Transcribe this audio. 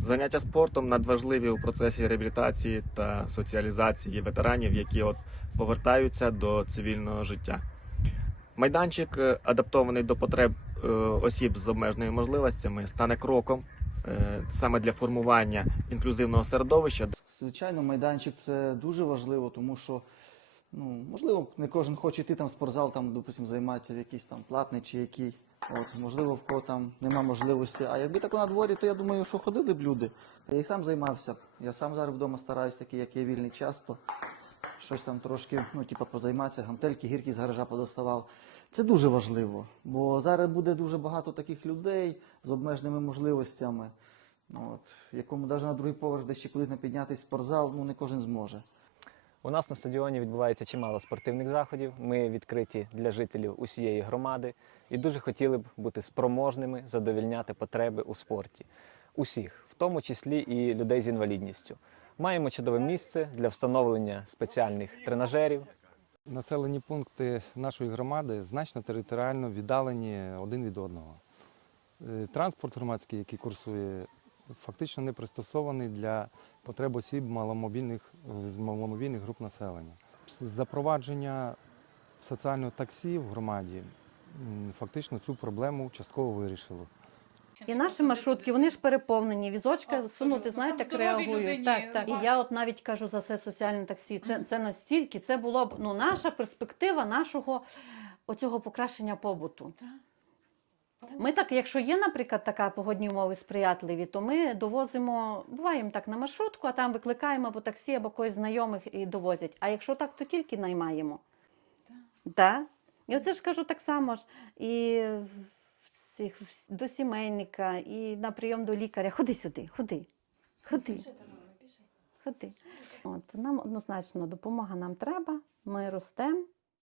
Заняття спортом надважливі у процесі реабілітації та соціалізації ветеранів, які от повертаються до цивільного життя. Майданчик, е, адаптований до потреб е, осіб з обмеженими можливостями, стане кроком е, саме для формування інклюзивного середовища, Звичайно, майданчик це дуже важливо, тому що ну, можливо, не кожен хоче йти там в спортзал, там, допустим, займатися в якийсь там платний чи який. От, можливо, в кого там нема можливості. А якби так на дворі, то я думаю, що ходили б люди. Я і сам займався. Я сам зараз вдома стараюсь, такий, як є вільний час, то щось там трошки, ну, типу, позайматися, гантельки, гірки з гаража подоставав. Це дуже важливо, бо зараз буде дуже багато таких людей з обмеженими можливостями. Ну, от, якому навіть на другий поверх десь ще кудись не піднятись спортзал, ну не кожен зможе. У нас на стадіоні відбувається чимало спортивних заходів. Ми відкриті для жителів усієї громади і дуже хотіли б бути спроможними задовільняти потреби у спорті. Усіх, в тому числі і людей з інвалідністю. Маємо чудове місце для встановлення спеціальних тренажерів, Населені пункти нашої громади значно територіально віддалені один від одного. Е, Транспорт громадський, який курсує, фактично не пристосований для потреб осіб маломобільних, з маломобільних груп населення. Запровадження соціального таксі в громаді фактично цю проблему частково вирішило. І наші маршрутки, вони ж переповнені. Візочка сунути, знаєте, як реагують. Так, так. І я от навіть кажу за це соціальне таксі. Це, це настільки, це було б ну, наша перспектива нашого оцього покращення побуту. Ми так, якщо є, наприклад, така погодні умови сприятливі, то ми довозимо, буваємо так на маршрутку, а там викликаємо або таксі, або когось знайомих і довозять. А якщо так, то тільки наймаємо. Так. І оце ж кажу так само ж. І в цих, в- до сімейника, і на прийом до лікаря. Ходи сюди, ходи. Ходи. Ходи. От, нам однозначно допомога нам треба, ми ростемо.